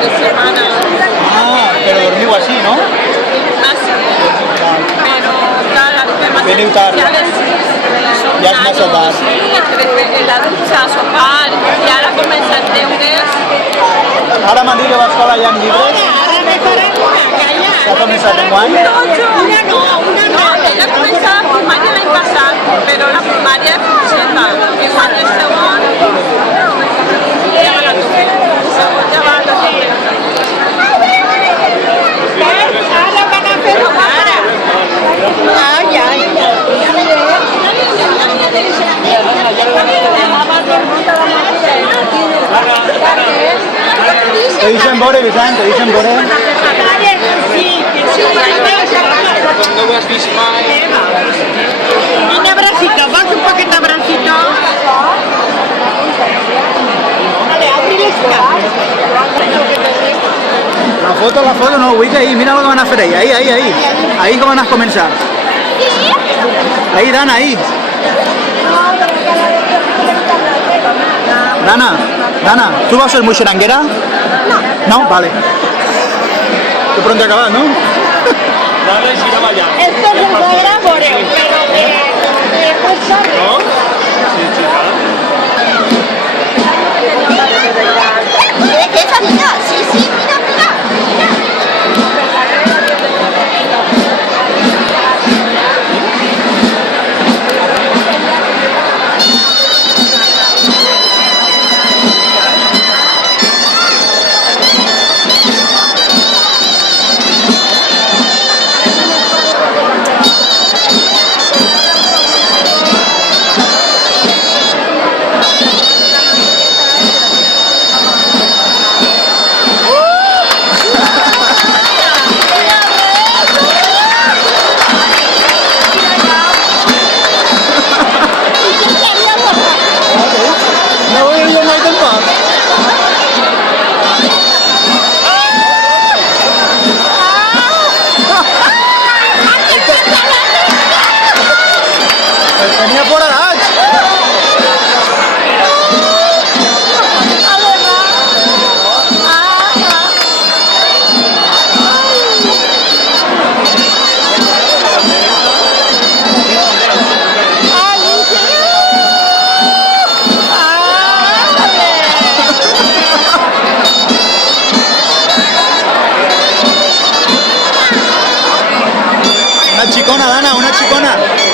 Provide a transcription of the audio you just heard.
de semana. Ah, pero dormiu así, no? Así. Pero claro, las temas Veniu tard. especiales son Ja és massa tard. Sí, en la dutxa, sopar, i ara comencen deures. Ara m'han dit que l'escola hi ha llibres. Ara me faran una, calla. S'ha començat enguany. Una no, No, ella comença la primària l'any passat, però la primària és xeta. I quan és segon, ja va la tutela. Segon ja va la tutela. Ara van a fer ara. Ai, ai. Te deixen veure, Vicent, te deixen veure. No ho has vist mai. Un abracito, vols un poquet d'abracito? Vale, abri les cames. La foto, no, vull que ahir, mira el que van a fer ahir, ahir. Ahir com van a començar. Ahir, Dana, ahir. Dana, ¿tú vas a ser muy xeranguera? No. ¿No? Vale. Qué pronto acabas, ¿no? Nada, i si no ballant. Esto es un cuadra boreo, pero de fuerza. No? Sí, xica. ¿Qué es, amiga? Sí, mira. No voy a ir mai tampoc. El tenia por edats. Una xicona, Dana, una xicona.